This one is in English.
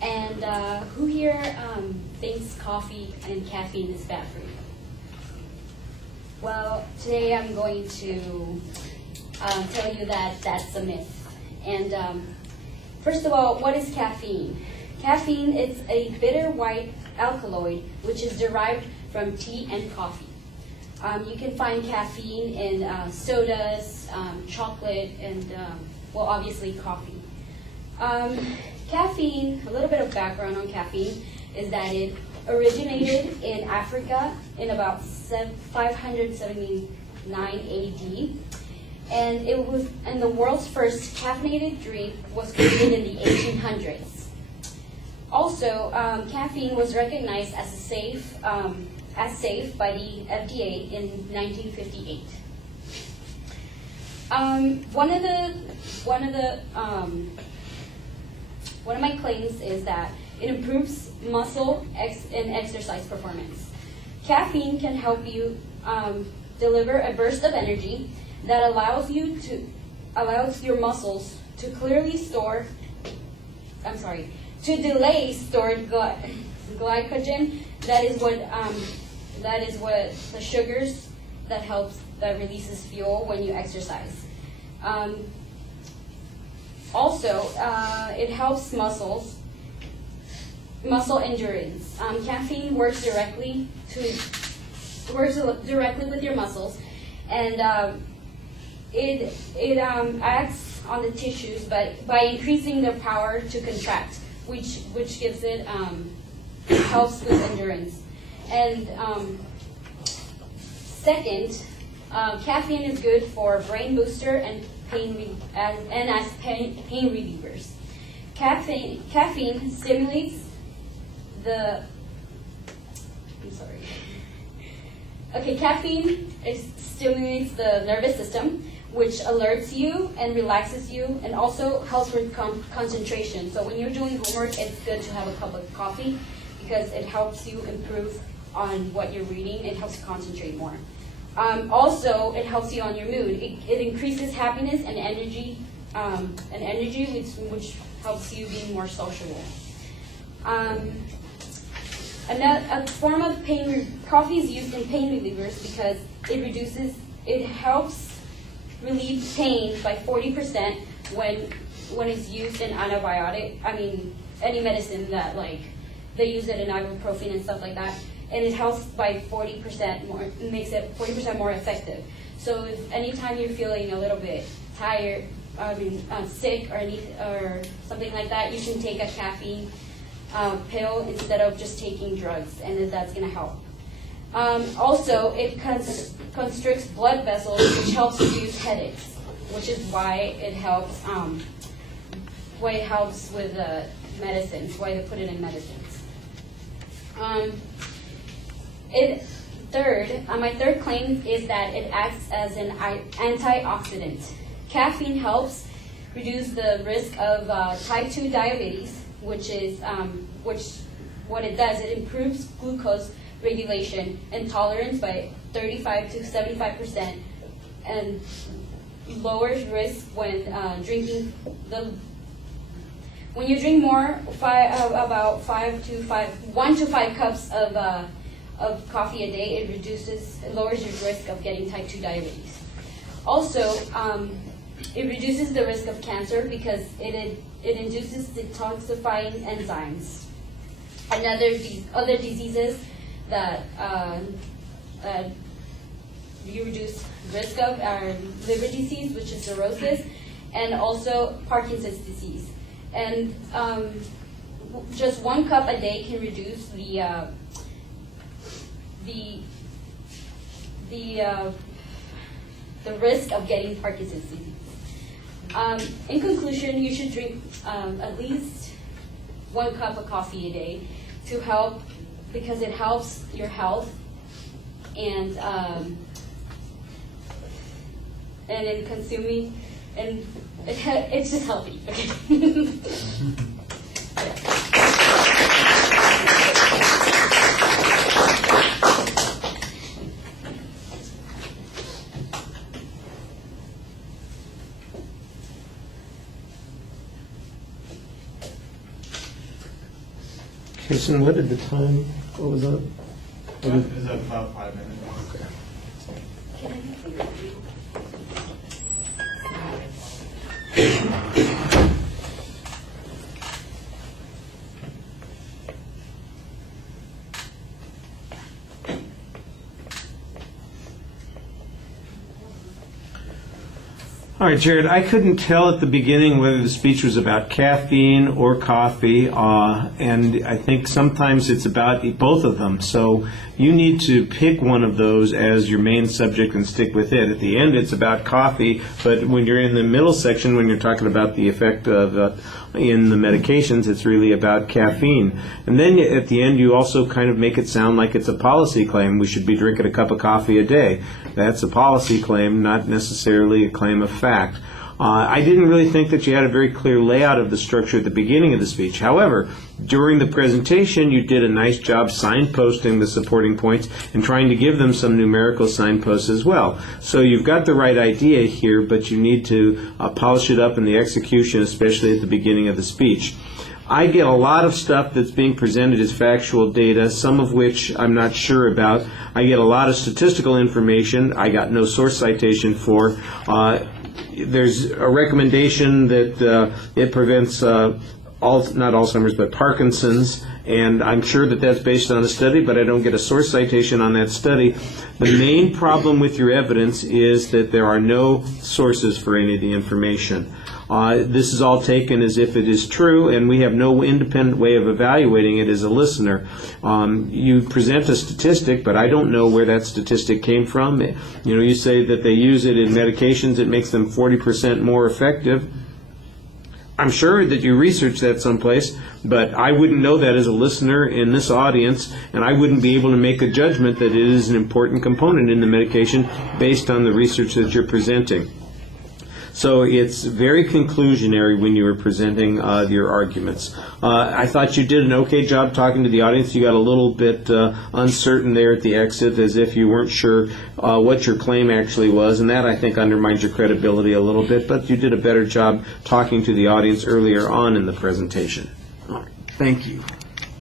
And who here thinks coffee and caffeine is bad for you? Well, today I'm going to tell you that that's a myth. And first of all, what is caffeine? Caffeine is a bitter white alkaloid which is derived from tea and coffee. You can find caffeine in sodas, chocolate, and well, obviously coffee. Caffeine, a little bit of background on caffeine, is that it originated in Africa in about 579 AD, and the world's first caffeinated drink was created in the 1800s. Also, caffeine was recognized as safe by the FDA in 1958. One of my claims is that it improves muscle and exercise performance. Caffeine can help you deliver a burst of energy that allows your muscles to delay stored glycogen. That is what the sugars that releases fuel when you exercise. Also, it helps muscle endurance. Caffeine works directly with your muscles, and it acts on the tissues, but by increasing their power to contract, which gives it helps with endurance. And second, caffeine is good for brain booster and pain relievers. Caffeine stimulates stimulates the nervous system, which alerts you and relaxes you, and also helps with concentration. So when you're doing homework, it's good to have a cup of coffee because it helps you improve on what you're reading. It helps you concentrate more. Also, it helps you on your mood. It increases happiness and energy, which helps you be more sociable. A form of coffee is used in pain relievers because it helps relieve pain by 40% when it's used in any medicine that they use it in ibuprofen and stuff like that. And it helps by 40% more, makes it 40% more effective. So if anytime you're feeling a little bit tired, sick or something like that, you can take a caffeine pill instead of just taking drugs, and that's going to help. Also, it constricts blood vessels, which helps reduce headaches, which is why it helps. Why it helps with medicines. Why they put it in medicines. My third claim is that it acts as an antioxidant. Caffeine helps reduce the risk of type 2 diabetes, which what it does, it improves glucose regulation and tolerance by 35 to 75%, and lowers risk when drinking when you drink more, 1 to 5 cups of coffee a day, it lowers your risk of getting type 2 diabetes. Also, it reduces the risk of cancer because it induces detoxifying enzymes. Other diseases that you reduce risk of are liver disease, which is cirrhosis, and also Parkinson's disease. And just 1 cup a day can reduce the risk of getting Parkinson's disease. In conclusion, you should drink at least 1 cup of coffee a day to help, because it helps your health and in consuming, and it's just healthy. Okay. Jason, what did the time, what was that? Is that about 5 minutes? All right, Jared, I couldn't tell at the beginning whether the speech was about caffeine or coffee, and I think sometimes it's about both of them. So you need to pick one of those as your main subject and stick with it. At the end, it's about coffee, but when you're in the middle section, when you're talking about the effect of in the medications, it's really about caffeine. And then at the end, you also kind of make it sound like it's a policy claim. We should be drinking a cup of coffee a day. That's a policy claim, not necessarily a claim of fact. I didn't really think that you had a very clear layout of the structure at the beginning of the speech. However, during the presentation, you did a nice job signposting the supporting points and trying to give them some numerical signposts as well. So you've got the right idea here, but you need to polish it up in the execution, especially at the beginning of the speech. I get a lot of stuff that's being presented as factual data, some of which I'm not sure about. I get a lot of statistical information I got no source citation for. There's a recommendation that it prevents not Alzheimer's, but Parkinson's, and I'm sure that that's based on a study, but I don't get a source citation on that study. The main problem with your evidence is that there are no sources for any of the information. This is all taken as if it is true, and we have no independent way of evaluating it as a listener. You present a statistic, but I don't know where that statistic came from. You say that they use it in medications, it makes them 40% more effective. I'm sure that you researched that someplace, but I wouldn't know that as a listener in this audience, and I wouldn't be able to make a judgment that it is an important component in the medication based on the research that you're presenting. So it's very conclusionary when you were presenting your arguments. I thought you did an okay job talking to the audience. You got a little bit uncertain there at the exit, as if you weren't sure what your claim actually was, and that, I think, undermines your credibility a little bit, but you did a better job talking to the audience earlier on in the presentation. All right. Thank you.